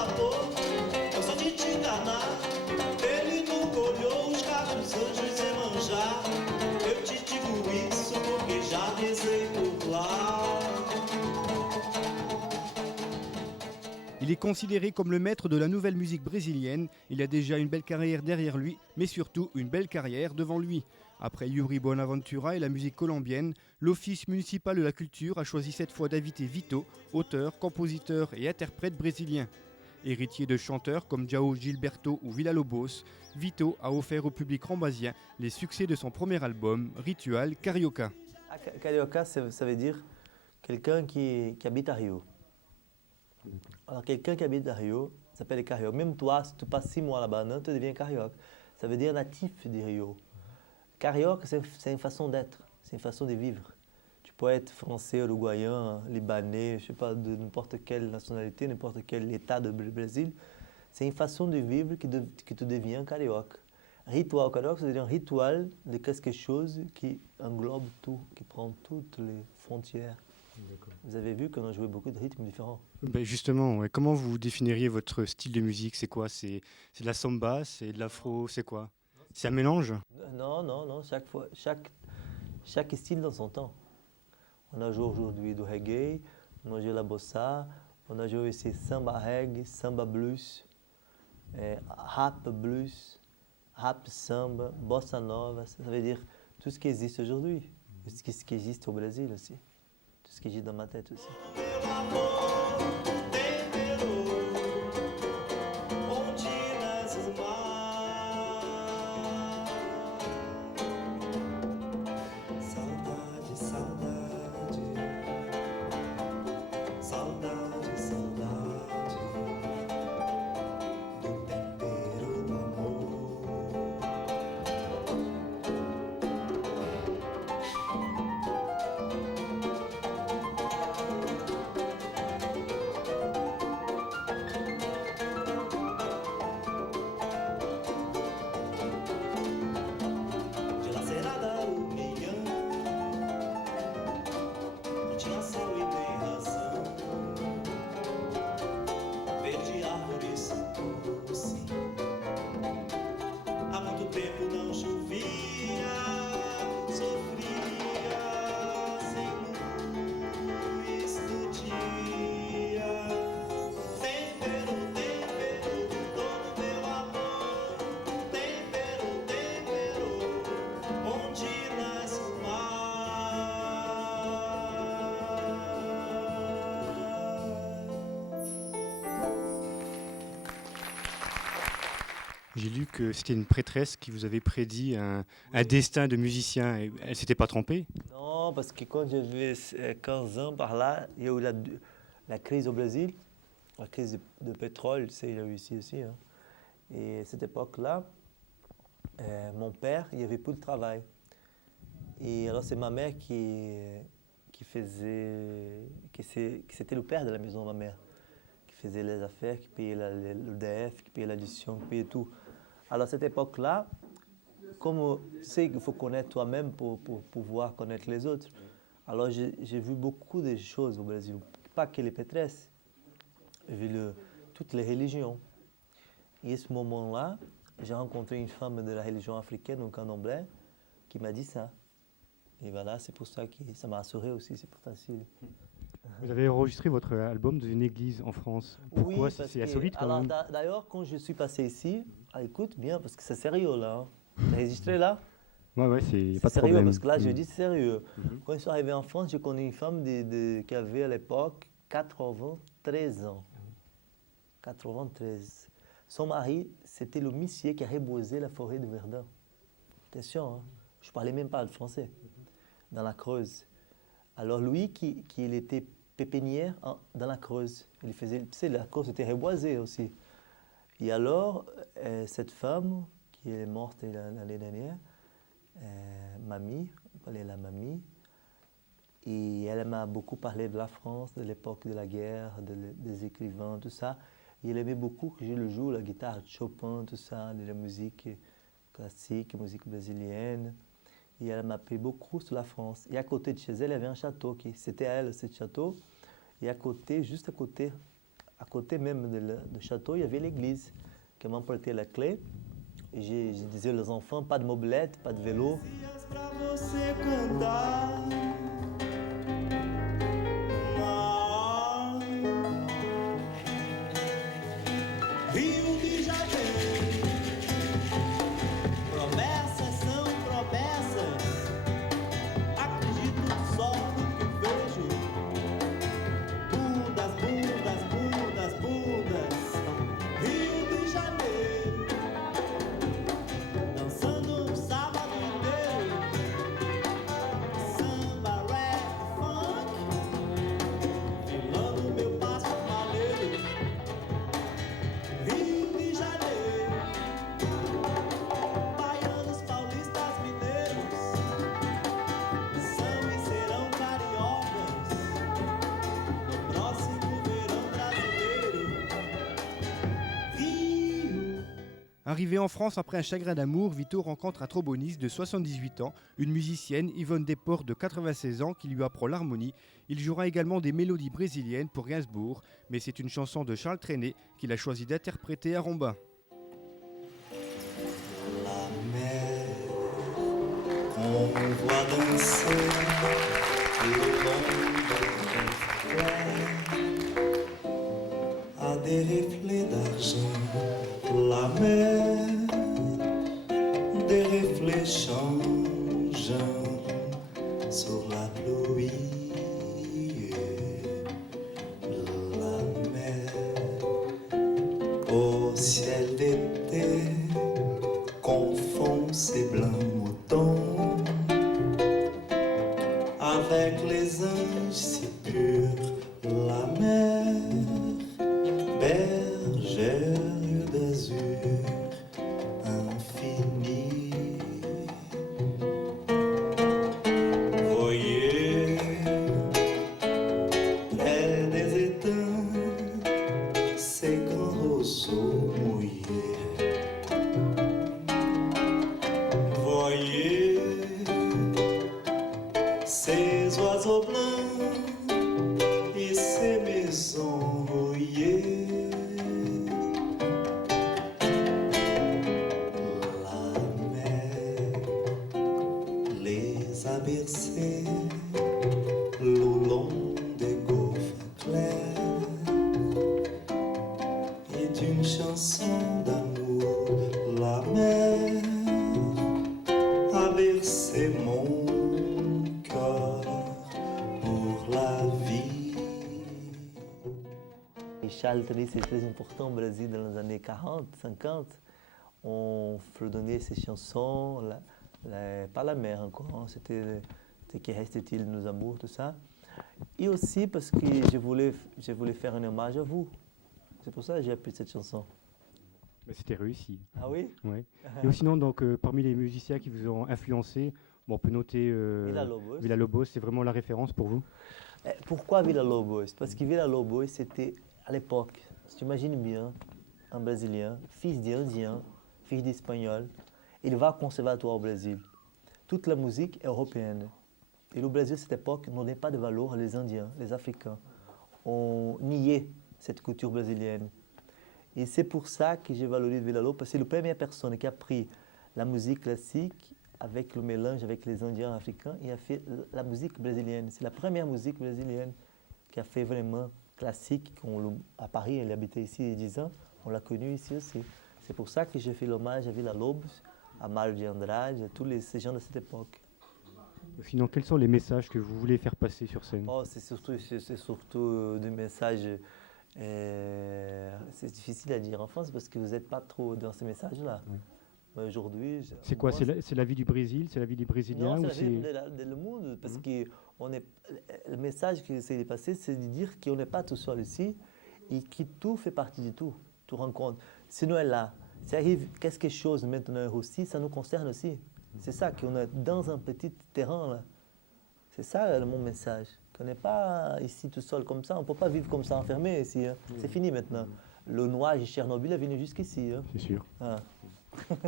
ator, eu só de te enganar. Ele nunca olhou os cachos anjos sem manjar. Eu te digo isso porque já desei por lá. Il est considéré comme le maître de la nouvelle musique brésilienne. Il a déjà une belle carrière derrière lui, mais surtout une belle carrière devant lui. Après Yuri Bonaventura et la musique colombienne, l'Office municipal de la culture a choisi cette fois d'inviter Vito, auteur, compositeur et interprète brésilien. Héritier de chanteurs comme João Gilberto ou Villa-Lobos, Vito a offert au public rambasien les succès de son premier album, Ritual Carioca. Carioca, ça veut dire quelqu'un qui habite à Rio. Alors, quelqu'un qui habite à Rio s'appelle carioca. Même toi, si tu passes 6 mois là-bas, non, tu deviens carioca. Ça veut dire natif de Rio. Carioca, c'est une façon d'être, c'est une façon de vivre. Tu peux être français, uruguayen, libanais, je ne sais pas, de n'importe quelle nationalité, n'importe quel état du Brésil. C'est une façon de vivre que tu deviens carioca. Ritual carioca, c'est un rituel de quelque chose qui englobe tout, qui prend toutes les frontières. Vous avez vu qu'on a joué beaucoup de rythmes différents. Ben justement, ouais. Comment vous définiriez votre style de musique? C'est quoi? C'est de la samba, c'est de l'afro, c'est quoi? C'est un mélange? Non, chaque style dans son temps. On a joué aujourd'hui du reggae, on a joué la bossa, on a joué aussi samba reggae, samba blues, rap blues, rap samba, bossa nova, ça veut dire tout ce qui existe aujourd'hui, ce qui existe au Brésil aussi, tout ce qui existe dans ma tête aussi. J'ai lu que c'était une prêtresse qui vous avait prédit un destin de musicien. Et elle s'était pas trompée? Non, parce que quand j'avais 15 ans par là, il y a eu la crise au Brésil, la crise de pétrole, il y a eu ici aussi. Hein. Et à cette époque-là, mon père, il n'y avait plus de travail. Et alors c'est ma mère qui c'était le père de la maison, ma mère, qui faisait les affaires, qui payait l'EDF, qui payait l'addition, qui payait tout. Alors à cette époque-là, comme tu sais qu'il faut connaître toi-même pour pouvoir connaître les autres, alors j'ai vu beaucoup de choses au Brésil, pas que les pétresses, j'ai vu toutes les religions. Et à ce moment-là, j'ai rencontré une femme de la religion africaine, au candomblé, qui m'a dit ça. Et voilà, c'est pour ça que ça m'a assuré aussi, c'est pas facile. Vous avez enregistré votre album dans une église en France. Pourquoi? Oui, C'est insolite quand alors, même. d'ailleurs, quand je suis passé ici, écoute bien, parce que c'est sérieux là. Hein. T'as enregistré là? Ouais, c'est pas de sérieux, problème. parce que là, je dis sérieux. Mhm. Quand je suis arrivé en France, j'ai connu une femme qui avait à l'époque 93 ans. 93. Son mari, c'était le monsieur qui a reboisé la forêt de Verdun. Attention, hein? Je ne parlais même pas le français, dans la Creuse. Alors lui, il était pépinière dans la Creuse. Il faisait, tu sais, la Creuse était reboisée aussi. Et alors, cette femme, qui est morte l'année dernière, mamie, on parlait de la mamie, et elle m'a beaucoup parlé de la France, de l'époque de la guerre, des écrivains, tout ça. Et elle aimait beaucoup que je le joue, la guitare de Chopin, tout ça, de la musique classique, musique brésilienne. Et elle m'a appris beaucoup sur la France. Et à côté de chez elle, il y avait un château, c'était à elle, ce château. Et à côté, juste à côté, à côté même du château, il y avait l'église qui m'empruntait la clé. Et je disais aux enfants, pas de mobilette, pas de vélo. Pra você cantar. Ah, Rio de Janeiro. Promessas são promessas. Acredito só no que vejo. Bundas, bundas, bundas, bundas. Rio de Janeiro. Dançando um sábado inteiro. Samba, rap, funk. Filando meu passo maleiro. Rio de Janeiro. Baianos, paulistas, mineiros. São e serão cariocas. No próximo verão brasileiro. Rio. Arrivé en France après un chagrin d'amour, Vito rencontre un tromboniste de 78 ans, une musicienne, Yvonne Desportes de 96 ans, qui lui apprend l'harmonie. Il jouera également des mélodies brésiliennes pour Gainsbourg, mais c'est une chanson de Charles Trenet qu'il a choisi d'interpréter à Rombain. La mer qu'on voit danser le long des fleurs a des reflets d'argent. La mer, des reflets changeants sur la pluie. La mer au ciel d'été confond ses blancs moutons avec les anges si purs. La mer, bergère d'azur infini. Voyez, près des étangs, ces grands roseaux mouillés. Voyez ces oiseaux blancs et ces maisons rouillées. La mer les a bercés le long des gouffres clairs. Est une chanson d'amour. La mer a bercé mon cœur pour la vie. Et Charles Trenet, c'est très important au Brésil dans les années 40, 50. On fredonnait ces chansons, pas la mer encore, hein, c'était Que reste-t-il de nos amours, tout ça. Et aussi parce que je voulais faire un hommage à vous. C'est pour ça que j'ai appris cette chanson. Bah, c'était réussi. Ah oui? Ouais. Et sinon, donc, parmi les musiciens qui vous ont influencé, bon, on peut noter Villa-Lobos. Villa-Lobos, c'est vraiment la référence pour vous? Pourquoi Villa-Lobos? Parce que Villa-Lobos, c'était à l'époque, si tu imagines bien, un Brésilien, fils d'Indien, fils d'Espagnol, il va au conservatoire au Brésil. Toute la musique est européenne. Et le Brésil, à cette époque, ne donnait pas de valeur aux Indiens, les Africains. On niait cette culture brésilienne. Et c'est pour ça que j'ai valorisé Villa-Lobos, parce que c'est la première personne qui a pris la musique classique avec le mélange avec les Indiens africains et a fait la musique brésilienne. C'est la première musique brésilienne qui a fait vraiment classique. À Paris, elle habitait ici il y a 10 ans, on l'a connue ici aussi. C'est pour ça que j'ai fait l'hommage à Villa-Lobos, à Mário de Andrade, à tous ces gens de cette époque. Sinon, quels sont les messages que vous voulez faire passer sur scène? Oh, c'est surtout des messages. C'est difficile à dire en France parce que vous n'êtes pas trop dans ces messages-là. Oui. Aujourd'hui. C'est quoi? C'est la vie du Brésil? C'est la vie des Brésiliens? Non, ou c'est la vie du monde. Parce que le message que j'essaie de passer, c'est de dire qu'on n'est pas tout seul ici et que tout fait partie de tout. Tout rencontre. Si nous est là, si arrive quelque chose maintenant aussi, ça nous concerne aussi. C'est ça, qu'on est dans un petit terrain là. C'est ça mon message. Qu'on n'est pas ici tout seul comme ça. On ne peut pas vivre comme ça enfermé ici. Hein. C'est fini maintenant. Le noir de Tchernobyl est venu jusqu'ici. Hein. C'est sûr. Ah.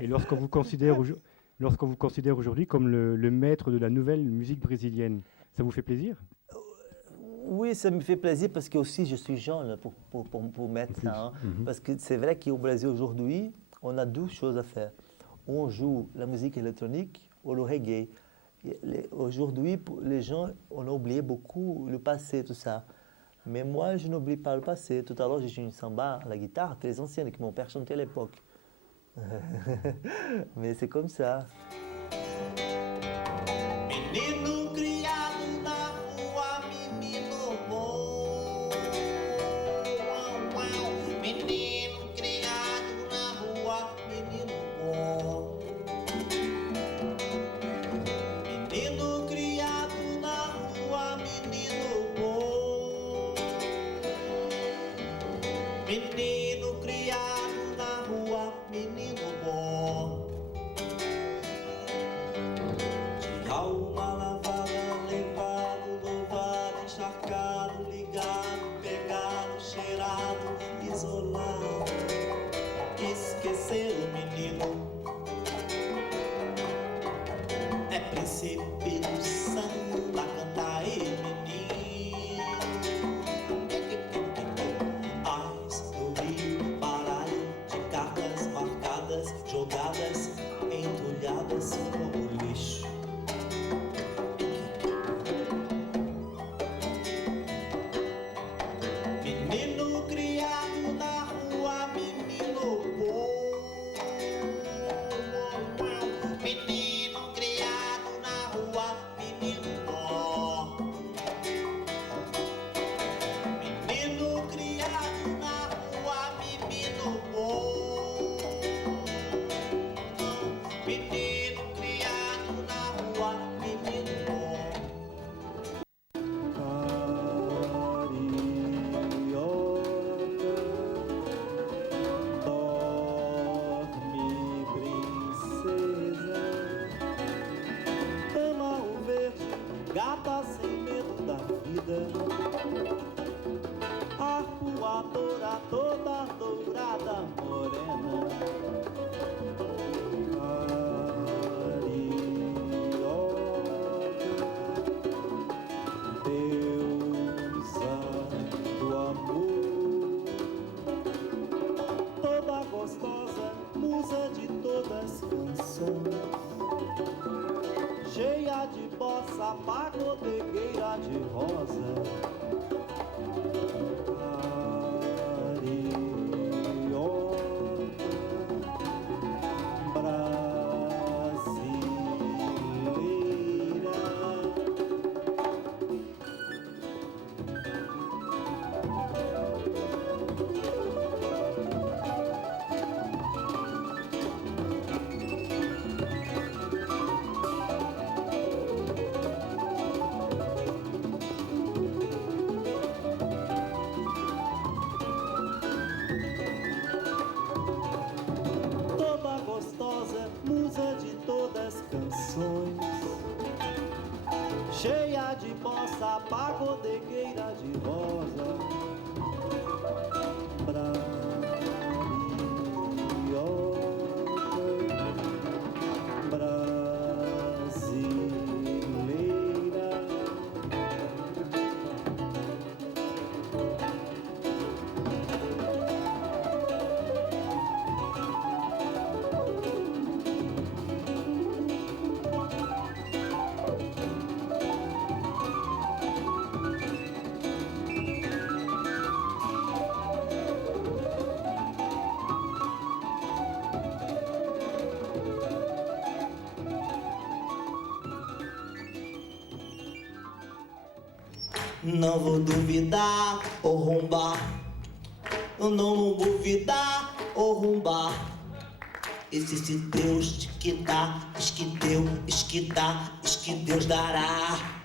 Et lorsqu'on vous considère aujourd'hui comme le maître de la nouvelle musique brésilienne, ça vous fait plaisir? Oui, ça me fait plaisir parce que aussi je suis jeune pour mettre ça. Hein. Parce que c'est vrai qu'au Brésil aujourd'hui, on a deux choses à faire. On joue la musique électronique ou le reggae. Aujourd'hui, les gens, on a oublié beaucoup le passé, tout ça. Mais moi, je n'oublie pas le passé. Tout à l'heure, j'ai joué une samba à la guitare très ancienne que mon père chantait à l'époque. Mais c'est comme ça. Menino criado na rua, menino bom. Menino criado na rua, menino bom. Menino criado na rua, menino bom. Menino criado na rua, menino bom. De alma lavada, levado, louvado, encharcado, ligado, pegado, cheirado, isolado. Esquecer o menino é precipitação da cantar e menino. Ais do rio, baralho de cartas marcadas, jogadas, entulhadas como lixo. Menino criado na rua, menino bom. Menino criado na rua, menino bom. Menino criado na rua, menino bom. Menino criado na rua, menino bom. Dorme, princesa, dama o verde, gata sem medo da vida, arpoadora toda dourada, morena, carioca, deusa do amor, toda gostosa, musa de todas canções, cheia de bossa, pagodegueira de rosa, toda gostosa, musa de todas canções, cheia de bossa, pagodegueira de rosa, brasileira. Não vou duvidar ou rumbar. Eu não vou duvidar ou rumbar. Esse Deus que dá, diz que deu, diz que dá, diz que Deus dará.